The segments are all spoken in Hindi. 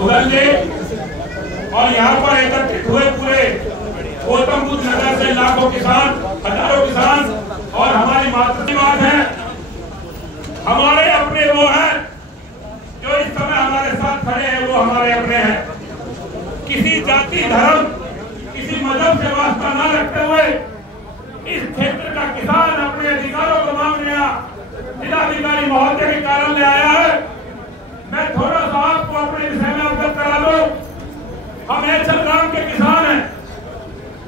उधर से और यहाँ पर एकत्रित हुए पूरे गौतम बुद्ध नगर से लाखों किसान, हजारों किसान और हमारी मातृभाषा है, हमारे अपने वो हैं जो इस समय हमारे साथ खड़े हैं, वो हमारे अपने हैं। किसी जाति धर्म किसी मजहब से वास्ता न रखते हुए इस क्षेत्र का किसान अपने अधिकारों को मांगने जिलाधिकारी महोदय के कारण ले आया है। मैं थोड़ा सा आपको अपने विषय में अवगत करा दूं। हम एचल गांव के किसान हैं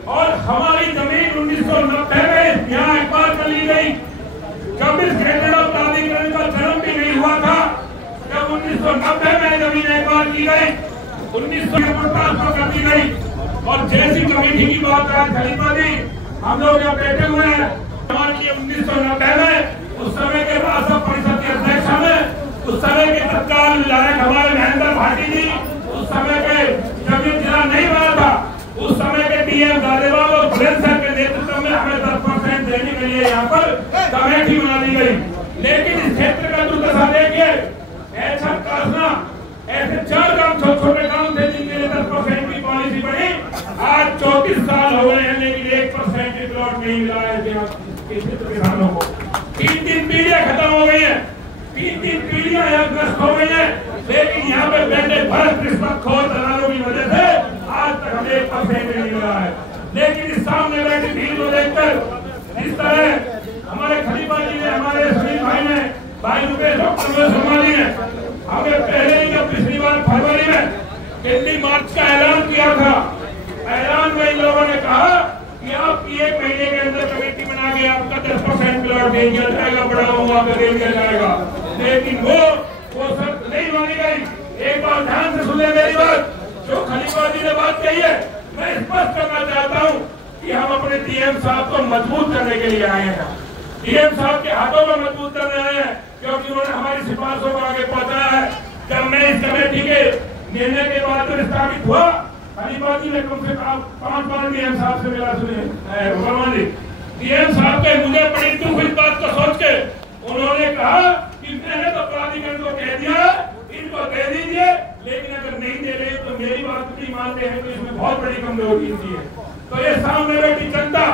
और हमारी जमीन 1990 में यहाँ एक्वायर कर ली गई। जब इस ग्रेडेड ऑफ प्राधिकरण का जन्म भी नहीं हुआ था, जब 1990 में जमीन एक्वायर की गई, 1949 कर दी गई। और जैसी कमेटी की बात है खलीफा जी, हम लोग यहाँ बैठे हुए हैं, हमारी 1990 में उस समय के राष्ट्र परिषद के अध्यक्ष हमें, उस समय के तत्काल विधायक हमारे महेंद्र भाटी जी, उस समय के जब ये जिला नहीं बना था, उस समय के डीएम गादेवाल और बुलेन साहब के नेतृत्व में हमें 10% देने के लिए यहाँ पर कमेटी बना दी गई। लेकिन इस क्षेत्र का दुर्दशा देखिए, ऐसा करना ऐसे 4 गांव छोटे गांव थे जिनके लिए 10% की पॉलिसी बनी। आज 34 साल हो गए हैं लेकिन 1% की प्लॉट नहीं मिला है किसानों को। 3 पीढ़ियां खत्म हो गई है, 3 पीढ़ियां यहाँ ग्रस्त हो गई है, लेकिन यहाँ पे बैठे भरत रिश्वतखोर दलालों की वजह से आज तक हमें 1% नहीं मिला है। लेकिन इस सामने बैठी भीड़ को देखकर इस तरह हमारे खलीफा जी ने, हमारे सलीम भाई ने, भाई रुपये डॉक्टर सोमाली ने हमें पहले ही जब पिछली बार फरवरी में दिल्ली मार्च का ऐलान किया था, ऐलान में इन लोगों ने कहा कि आप 1 महीने के अंदर कमेटी बना के आपका 10% प्लॉट दे दिया जाएगा, बड़ा हुआ दे दिया जाएगा। लेकिन वो शर्त नहीं मानी गई। एक बार ध्यान से सुने मेरी बात, जो खलीफा जी ने बात कही है, मैं स्पष्ट करना चाहता हूँ कि हम अपने डीएम साहब को मजबूत करने के लिए आए हैं। डीएम साहब के हाथों में मजबूत कर रहे हैं क्योंकि उन्होंने हमारी सिफारिशों को आगे पहुंचाया है। जब मैं इस कमेटी के निर्णय के बाद स्थापित हुआ, खलीफा जी ने कम से कम 5 बार डीएम साहब से मिला। सुनिए डीएम साहब के मुझे बड़ी दुख इस बात को सोच के उन्होंने कहा कि मैंने तो प्राधिकरण को कह दिया इनको दे दीजिए, लेकिन अगर नहीं दे रहे तो मेरी बात नहीं मानते हैं तो इसमें बहुत बड़ी कमजोरी होती है। तो ये सामने बैठी जनता,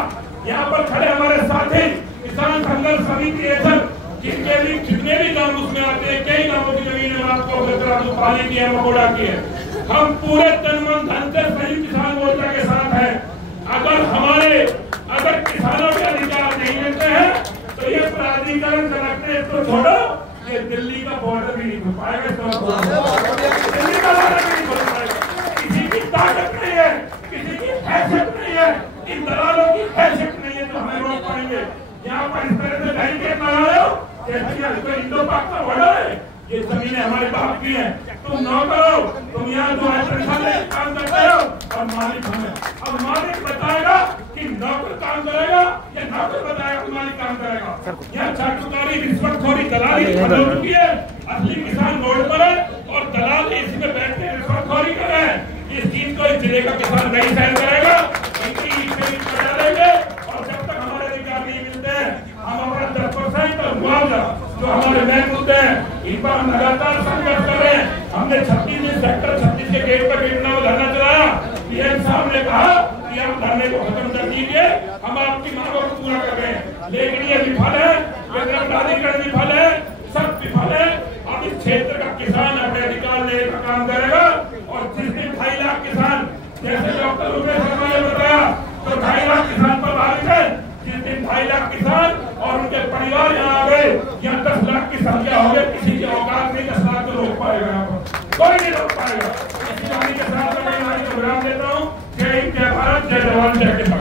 यहाँ पर खड़े हमारे साथी किसान संघर्ष समिति जिनके भी जितने भी गांव उसमें आते हैं, कई गांवों की जमीन आपको पाली की है, मकोड़ा की है। हम पूरे तन मन धन से संयुक्त किसान मोर्चा के साथ हैं। अगर किसानों के अधिकार नहीं मिलते हैं तो ये प्राधिकरण रखते तो छोड़ो, ये दिल्ली का बॉर्डर भी नहीं खुल पाएगा, दिल्ली का बॉर्डर भी नहीं खुल पाएगा। किसी की ताकत नहीं है, किसी की हैसियत नहीं है, इन दलालों की हैसियत नहीं है तो हमें रोक पाएंगे। यहाँ पर इस तरह से बैरिकेड लगा रहे हो, इंडो पाक का बॉर्डर है, ये जमीनें हमारे बाप की हैं, तुम न करो, तुम यहाँ 2 काम करते हो और मालिक हमें। अब मालिक बताएगा कि नौकर काम करेगा या नौकर बताएगा कि मालिक काम करेगा। यहाँ चाटुकारी, रिश्वतखोरी, दलाली खत्म हो चुकी है। असली किसान रोड पर है और दलाल एसी में बैठ के रिश्वतखोरी कर रहे हैं। इस चीज को इस जिले का किसान नहीं सहन करेगा, इनकी डालेंगे और जब तक हमारे अधिकार नहीं मिलते हैं हम अपना 10% और मुआवजा जो हमारे बैंक मुद्दे हैं इन पर हम लगातार संघर्ष कर रहे हैं। हमने 36 सेक्टर 36 के गेट पर चुनाव धरना चलाया। पीएम साहब ने कहा कि आप धरने को खत्म कर दीजिए, हम आपकी मांगों को पूरा कर रहे हैं, लेकिन ये विफल है, प्राधिकरण विफल है, सब विफल है। अब इस क्षेत्र का किसान अपने अधिकार लेने का काम करेगा और जिस दिन 2.5 लाख किसान, जैसे डॉक्टर रुपेश शर्मा ने बताया, तो 2.5 लाख किसान पर बारिश है। जिस दिन 2.5 लाख किसान और उनके परिवार यहाँ आ गए, यहाँ 10 लाख की संख्या हो गई, किसी की औकात नहीं 10 लाख को रोक पाएगा, यहाँ पर कोई नहीं रोक पाएगा। इसी कहानी के साथ मैं प्रोग्राम देता हूँ। जय हिंद, जय भारत, जय जवान, जय किसान।